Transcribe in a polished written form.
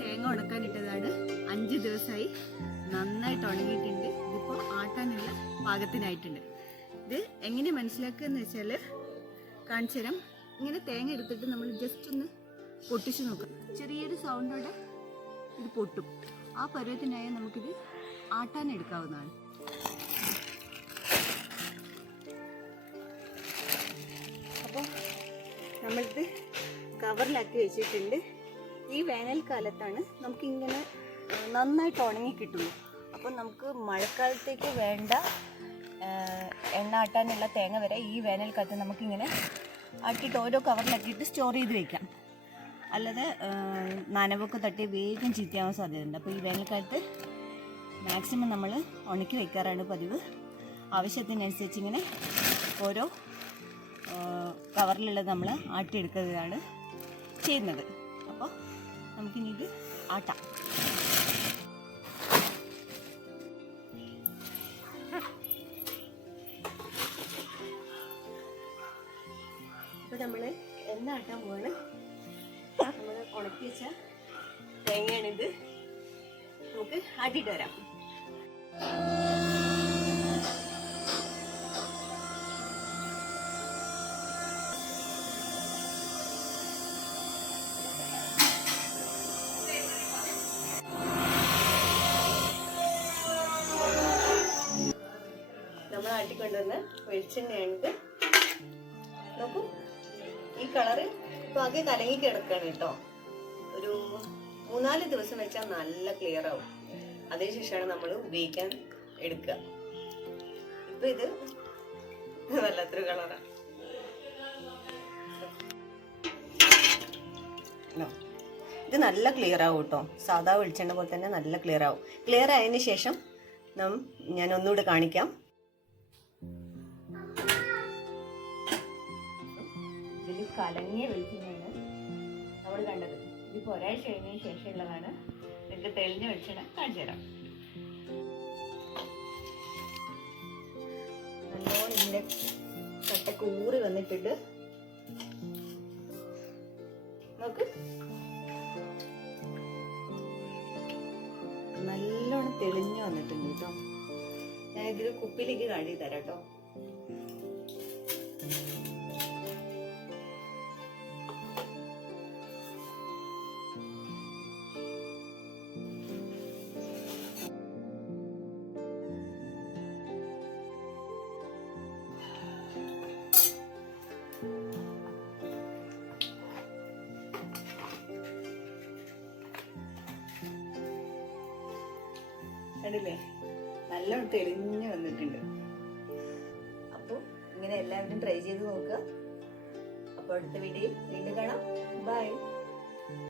തേങ്ങ ഉണക്കാനിട്ടതാണ്. 5 ദിവസമായി, നന്നായിട്ട് ഉണങ്ങിയിട്ടുണ്ട്. ഇതിപ്പോൾ ആട്ടാനുള്ള പാകത്തിനായിട്ടുണ്ട്. ഇത് എങ്ങനെ മനസ്സിലാക്കുക വെച്ചാൽ കാണിച്ചു തരാം. ഇങ്ങനെ തേങ്ങ എടുത്തിട്ട് നമ്മൾ ജസ്റ്റ് ഒന്ന് പൊട്ടിച്ച് നോക്കാം. ചെറിയൊരു സൗണ്ടോടെ ഇത് പൊട്ടും. ആ പരുവത്തിനായി നമുക്കിത് ആട്ടാനെടുക്കാവുന്നതാണ്. അപ്പോൾ നമ്മളിത് കവറിലാക്കി വെച്ചിട്ടുണ്ട്. ഈ വേനൽക്കാലത്താണ് നമുക്കിങ്ങനെ നന്നായിട്ട് ഉണങ്ങി കിട്ടുള്ളൂ. അപ്പം നമുക്ക് മഴക്കാലത്തേക്ക് വേണ്ട എണ്ണ ആട്ടാനുള്ള തേങ്ങ വരെ ഈ വേനൽക്കാലത്ത് നമുക്കിങ്ങനെ ആക്കിയിട്ട് ഓരോ കവറിലാക്കിയിട്ട് സ്റ്റോർ ചെയ്ത് വയ്ക്കാം. അല്ലാതെ നനവൊക്കെ തട്ടി വേഗം ചീത്തയാവാൻ സാധ്യതയുണ്ട്. അപ്പോൾ ഈ വേനൽക്കാലത്ത് മാക്സിമം നമ്മൾ ഉണക്കി വയ്ക്കാറാണ് പതിവ്. ആവശ്യത്തിനനുസരിച്ച് ഇങ്ങനെ ഓരോ കവറിലുള്ളത് നമ്മൾ ആട്ടിയെടുക്കുകയാണ് ചെയ്യുന്നത്. അപ്പോൾ നമുക്കിനി ഇത് ആട്ടാം. അപ്പോൾ നമ്മൾ എണ്ണ ആട്ടാൻ പോവാണ്. നമ്മൾ ഉണക്കി വെച്ച തേങ്ങയാണിത്. നമുക്ക് ആട്ടിയിട്ട് വരാം. നമ്മൾ ആട്ടിക്കൊണ്ടുവന്ന വെളിച്ചെണ്ണയുണ്ട്. നോക്കൂ, ഈ കളറ് ഇപ്പൊ ആകെ കലങ്ങി കിടക്കാണ് കേട്ടോ. ഒരു 3-4 ദിവസം വെച്ചാൽ നല്ല ക്ലിയർ ആവും. അതിനുശേഷമാണ് നമ്മൾ ഉപയോഗിക്കാൻ എടുക്കുക. ഇപ്പൊ ഇത് വല്ലാത്തൊരു കളറാണ്. ഇത് നല്ല ക്ലിയർ ആവും കേട്ടോ. സാധാ വെളിച്ചെണ്ണ പോലെ തന്നെ നല്ല ക്ലിയർ ആവും. ക്ലിയർ ആയതിനു ശേഷം ഞാൻ ഒന്നുകൂടെ കാണിക്കാം. ഇതിൽ കലങ്ങിയ വെളിച്ചെണ്ണയാണ് നമ്മൾ കണ്ടത്. ഇതിപ്പോൾ ഒരാഴ്ച കഴിഞ്ഞതിന് ശേഷമുള്ളതാണ്. നിങ്ങൾക്ക് തെളിഞ്ഞ വെളിച്ചെണ്ണ കാണിച്ചു തരാം. നല്ലോണം ഇതിൻ്റെ കട്ടക്ക് ഊറി വന്നിട്ടിട്ട് നോക്ക്, നല്ലോണം തെളിഞ്ഞു വന്നിട്ടുണ്ട് കേട്ടോ. ഞാൻ ഇതിൽ കുപ്പിയിലേക്ക് കാട്ടി തരാം കേട്ടോ. കണ്ടില്ലേ, നല്ലോണം തെളിഞ്ഞു വന്നിട്ടുണ്ട്. അപ്പോൾ ഇങ്ങനെ എല്ലാവരും ട്രൈ ചെയ്ത് നോക്കുക. അപ്പോൾ അടുത്ത വീഡിയോയിൽ വീണ്ടും കാണാം. ബൈ.